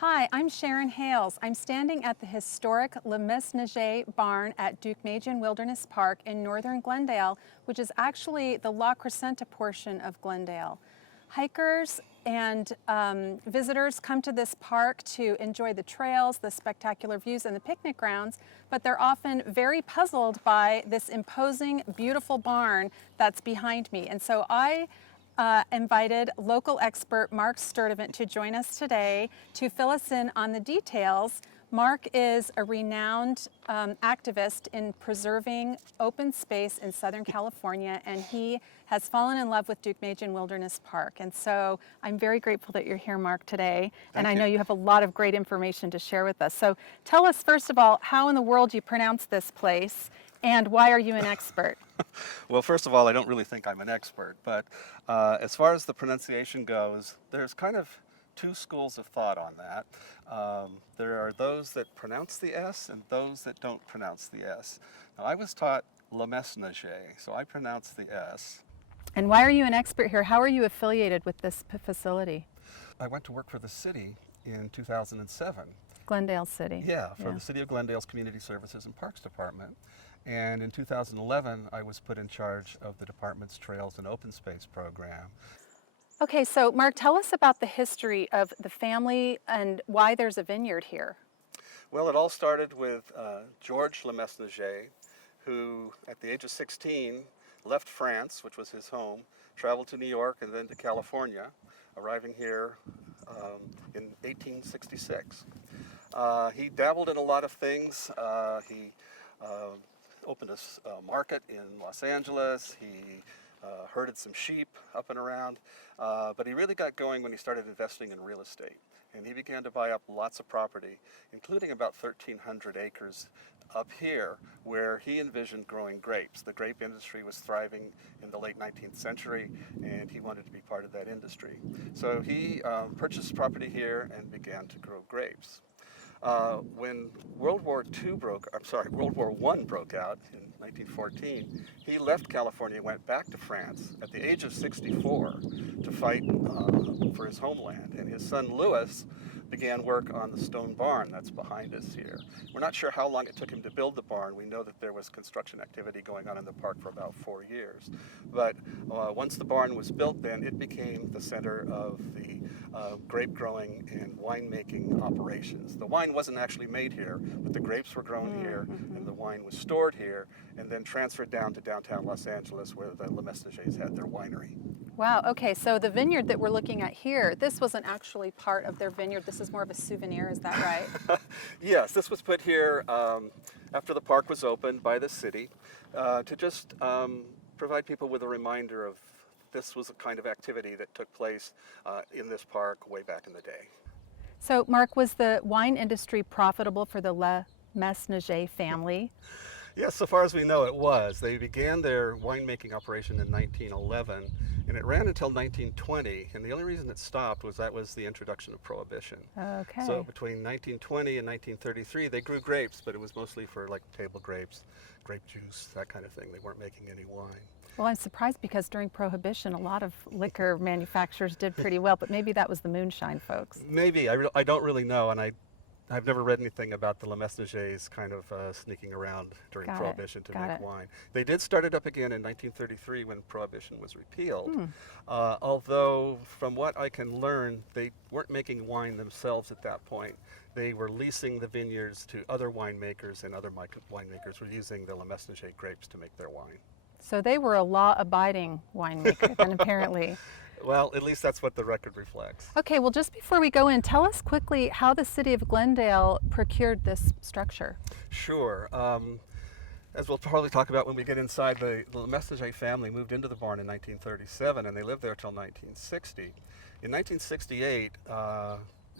Hi, I'm Sharon Hales. I'm standing at the historic Mesnager Barn at Deukmejian Wilderness Park in northern Glendale, which is actually the La Crescenta portion of Glendale. Hikers and visitors come to this park to enjoy the trails, the spectacular views, and the picnic grounds, but they're often very puzzled by this imposing, beautiful barn that's behind me. And so I invited local expert Marc Stirdivant to join us today to fill us in on the details. Marc is a renowned activist in preserving open space in Southern California, and he has fallen in love with Deukmejian Wilderness Park. And so I'm very grateful that you're here, Marc, today. And I know you have a lot of great information to share with us. So tell us, first of all, how in the world you pronounce this place, and why are you an expert? Well, first of all, I don't really think I'm an expert, but as far as the pronunciation goes, there's kind of two schools of thought on that. There are those that pronounce the S and those that don't pronounce the S. Now, I was taught Le Mesnager, so I pronounce the S. And why are you an expert here? How are you affiliated with this facility? I went to work for the city in 2007. Glendale City. Yeah, for the City of Glendale's Community Services and Parks Department. And in 2011, I was put in charge of the department's Trails and Open Space program. Okay, so Marc, tell us about the history of the family and why there's a vineyard here. Well, it all started with George Le Mesnager, who at the age of 16 left France, which was his home, traveled to New York and then to California, arriving here in 1866. He dabbled in a lot of things. He opened a market in Los Angeles. He herded some sheep up and around, but he really got going when he started investing in real estate. And he began to buy up lots of property, including about 1,300 acres up here, where he envisioned growing grapes. The grape industry was thriving in the late 19th century, and he wanted to be part of that industry. So he purchased property here and began to grow grapes. When World War I broke out in 1914, he left California and went back to France at the age of 64 to fight for his homeland. And his son Louis began work on the stone barn that's behind us here. We're not sure how long it took him to build the barn. We know that there was construction activity going on in the park for about 4 years. But once the barn was built, then it became the center of the grape growing and winemaking operations. The wine wasn't actually made here, but the grapes were grown here, and the wine was stored here, and then transferred down to downtown Los Angeles, where the Le Mesnagers had their winery. Wow, okay, so the vineyard that we're looking at here, this wasn't actually part of their vineyard. This is more of a souvenir, is that right? Yes, this was put here after the park was opened by the city to just provide people with a reminder of this was a kind of activity that took place in this park way back in the day. So, Marc, was the wine industry profitable for the Le Mesnager family? Yes, so far as we know, it was. They began their winemaking operation in 1911, and it ran until 1920, and the only reason it stopped was that was the introduction of Prohibition. Okay. So between 1920 and 1933, they grew grapes, but it was mostly for like table grapes, grape juice, that kind of thing. They weren't making any wine. Well, I'm surprised because during Prohibition, a lot of liquor manufacturers did pretty well, but maybe that was the moonshine folks. Maybe. I don't really know, and I've never read anything about the Le Mesnagers kind of sneaking around during Prohibition to make wine. They did start it up again in 1933 when Prohibition was repealed, although from what I can learn, they weren't making wine themselves at that point. They were leasing the vineyards to other winemakers, and other winemakers were using the Le Mesnager grapes to make their wine. So they were a law-abiding winemaker then, apparently. Well, at least that's what the record reflects. Okay, well, just before we go in, tell us quickly how the city of Glendale procured this structure. Sure. As we'll probably talk about when we get inside, the Mesnager family moved into the barn in 1937, and they lived there till 1960. In 1968,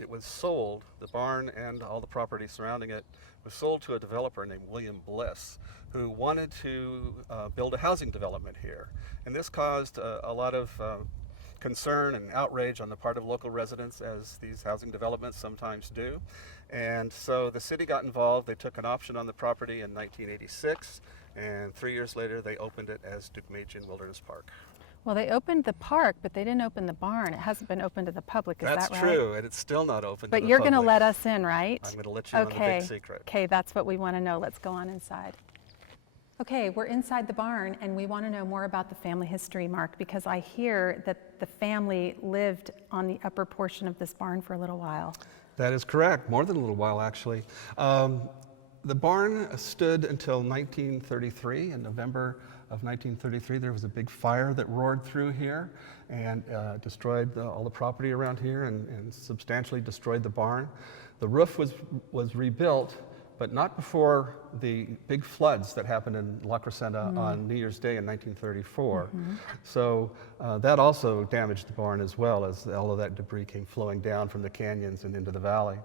it was sold, the barn and all the property surrounding it was sold to a developer named William Bliss, who wanted to build a housing development here. And this caused a lot of concern and outrage on the part of local residents, as these housing developments sometimes do. And so the city got involved. They took an option on the property in 1986, and 3 years later they opened it as Deukmejian Wilderness Park. Well, they opened the park, but they didn't open the barn. It hasn't been open to the public, is that right? That's true, and it's still not open to the But public. you're going to let us in, right? I'm going to let you in on the big secret. Okay, that's what we want to know. Let's go on inside. Okay, we're inside the barn, and we want to know more about the family history, Marc, because I hear that the family lived on the upper portion of this barn for a little while. That is correct, more than a little while, actually. The barn stood until 1933. In November of 1933, there was a big fire that roared through here and destroyed all the property around here and substantially destroyed the barn. The roof was rebuilt, but not before the big floods that happened in La Crescenta on New Year's Day in 1934. So that also damaged the barn as well, as all of that debris came flowing down from the canyons and into the valley.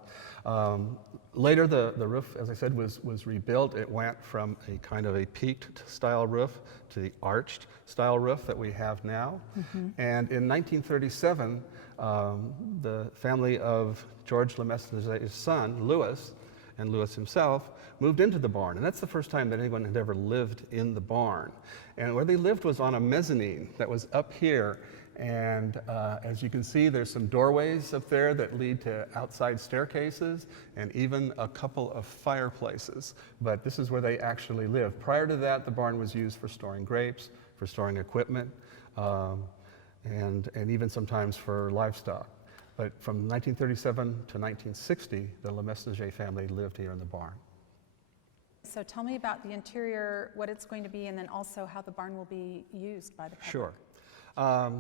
Later, the roof, as I said, was rebuilt. It went from a kind of a peaked style roof to the arched style roof that we have now. And in 1937, the family of George Lemesnager's son, Louis, and Louis himself, moved into the barn. And that's the first time that anyone had ever lived in the barn. And where they lived was on a mezzanine that was up here. And as you can see, there's some doorways up there that lead to outside staircases and even a couple of fireplaces. But this is where they actually lived. Prior to that, the barn was used for storing grapes, for storing equipment, and even sometimes for livestock. But from 1937 to 1960, the Lemesnager family lived here in the barn. So tell me about the interior, what it's going to be, and then also how the barn will be used by the public. Sure.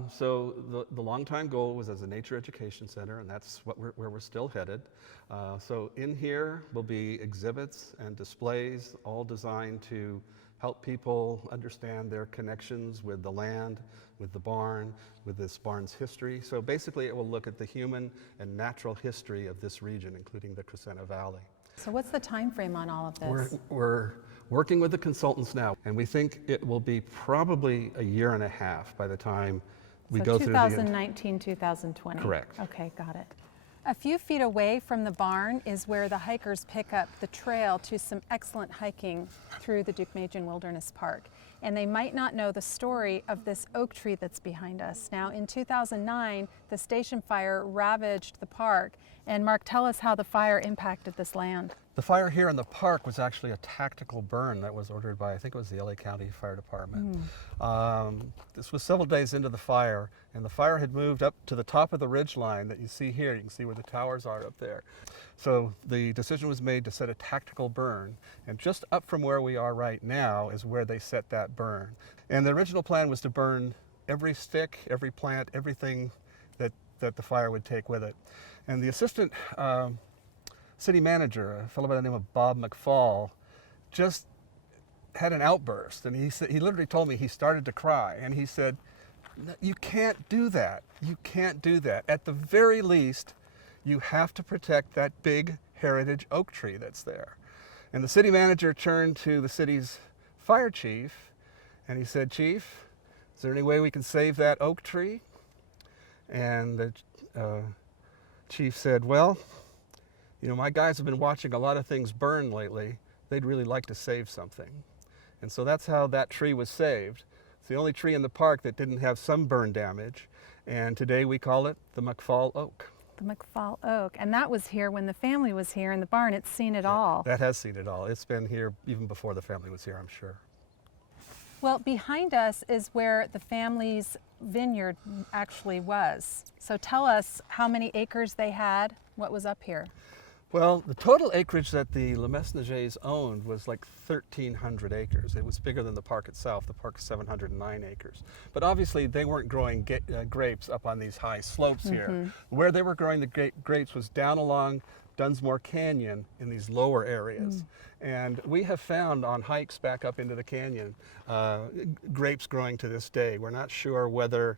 So the longtime goal was as a nature education center, and that's where we're still headed. So in here will be exhibits and displays, all designed to help people understand their connections with the land, with the barn, with this barn's history. So basically it will look at the human and natural history of this region, including the Crescenta Valley. So what's the time frame on all of this? We're working with the consultants now, and we think it will be probably a year and a half by the time we go through the end. 2019, 2020. Correct. Okay, got it. A few feet away from the barn is where the hikers pick up the trail to some excellent hiking through the Deukmejian Wilderness Park. And they might not know the story of this oak tree that's behind us. Now, in 2009, the station fire ravaged the park. And Marc, tell us how the fire impacted this land. The fire here in the park was actually a tactical burn that was ordered by, I think it was the LA County Fire Department. This was several days into the fire, and the fire had moved up to the top of the ridge line that you see here. You can see where the towers are up there. So the decision was made to set a tactical burn, and just up from where we are right now is where they set that burn. And the original plan was to burn every stick, every plant, everything that the fire would take with it. And the assistant city manager, a fellow by the name of Bob McFaul, just had an outburst, and he literally told me he started to cry, and he said, "You can't do that. You can't do that. At the very least, you have to protect that big heritage oak tree that's there." And the city manager turned to the city's fire chief, and he said, "Chief, is there any way we can save that oak tree?" And the chief said, "Well, you know, my guys have been watching a lot of things burn lately. They'd really like to save something." And so that's how that tree was saved. It's the only tree in the park that didn't have some burn damage. And today we call it the McFaul Oak. The McFaul Oak. And that was here when the family was here in the barn. It's seen it all. That has seen it all. It's been here even before the family was here, I'm sure. Well, behind us is where the family's vineyard actually was. So tell us how many acres they had, what was up here. Well, the total acreage that the Lemesnagers owned was like 1,300 acres. It was bigger than the park itself. The park is 709 acres. But obviously they weren't growing grapes up on these high slopes here. Where they were growing the grapes was down along Dunsmore Canyon in these lower areas. And we have found on hikes back up into the canyon grapes growing to this day. We're not sure whether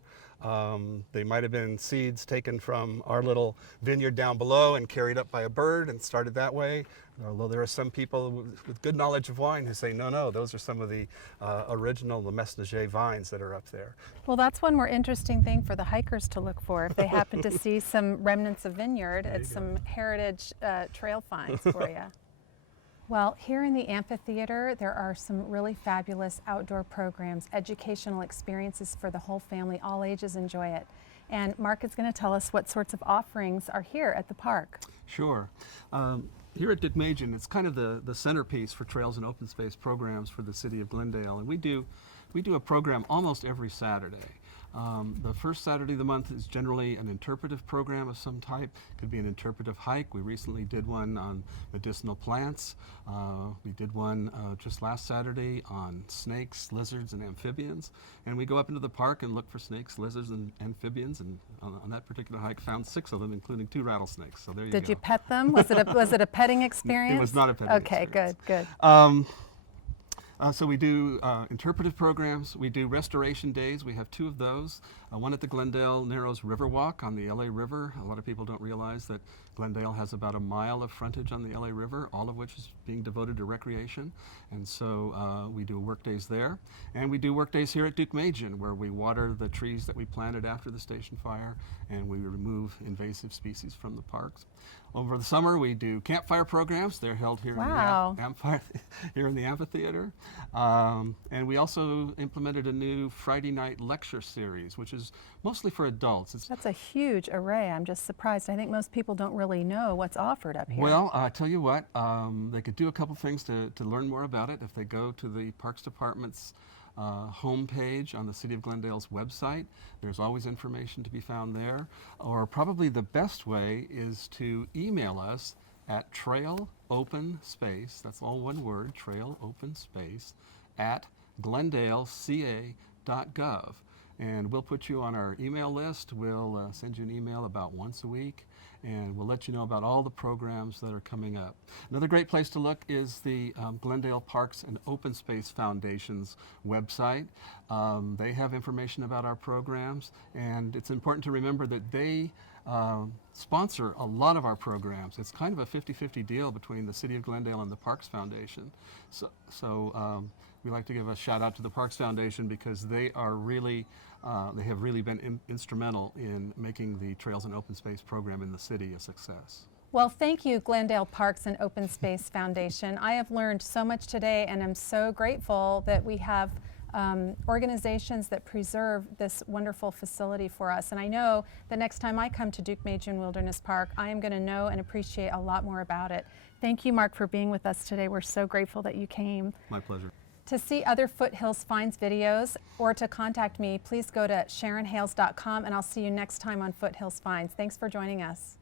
they might have been seeds taken from our little vineyard down below and carried up by a bird and started that way. Although there are some people with good knowledge of wine who say, no, those are some of the original Lemesnager vines that are up there. Well, that's one more interesting thing for the hikers to look for. If they happen to see some remnants of vineyard, it's some heritage trail finds for you. Well, here in the amphitheater, there are some really fabulous outdoor programs, educational experiences for the whole family. All ages enjoy it. And Marc is going to tell us what sorts of offerings are here at the park. Sure. Here at Deukmejian, it's kind of the centerpiece for trails and open space programs for the city of Glendale. And we do a program almost every Saturday. The first Saturday of the month is generally an interpretive program of some type. It could be an interpretive hike. We recently did one on medicinal plants. We did one just last Saturday on snakes, lizards, and amphibians. And we go up into the park and look for snakes, lizards, and amphibians. And on that particular hike, found 6 of them, including 2 rattlesnakes. So there you go. Did you pet them? Was it a petting experience? It was not a petting experience. Okay, good. So we do interpretive programs. We do restoration days. We have 2 of those. One at the Glendale Narrows Riverwalk on the LA River. A lot of people don't realize that Glendale has about a mile of frontage on the LA River, all of which is being devoted to recreation. And so we do work days there. And we do work days here at Deukmejian, where we water the trees that we planted after the station fire, and we remove invasive species from the parks. Over the summer, we do campfire programs. They're held here in the amphitheater. And we also implemented a new Friday night lecture series, which is mostly for adults. That's a huge array. I'm just surprised. I think most people don't really know what's offered up here. Well, I tell you what, they could do a couple things to learn more about it if they go to the Parks Department's homepage on the City of Glendale's website. There's always information to be found there. Or probably the best way is to email us at trailopenspace, that's all one word, trailopenspace, at glendaleca.gov. And we'll put you on our email list. We'll send you an email about once a week, and we'll let you know about all the programs that are coming up. Another great place to look is the Glendale Parks and Open Space Foundation's website. They have information about our programs, and it's important to remember that they sponsor a lot of our programs. It's kind of a 50-50 deal between the City of Glendale and the Parks Foundation. So we like to give a shout out to the Parks Foundation because they are really, they have really been instrumental in making the Trails and Open Space program in the city a success. Well, thank you, Glendale Parks and Open Space Foundation. I have learned so much today, and I'm so grateful that we have organizations that preserve this wonderful facility for us. And I know the next time I come to Deukmejian Wilderness Park, I am going to know and appreciate a lot more about it. Thank you, Marc, for being with us today. We're so grateful that you came. My pleasure. To see other Foothills Finds videos or to contact me, please go to SharonHales.com, and I'll see you next time on Foothills Finds. Thanks for joining us.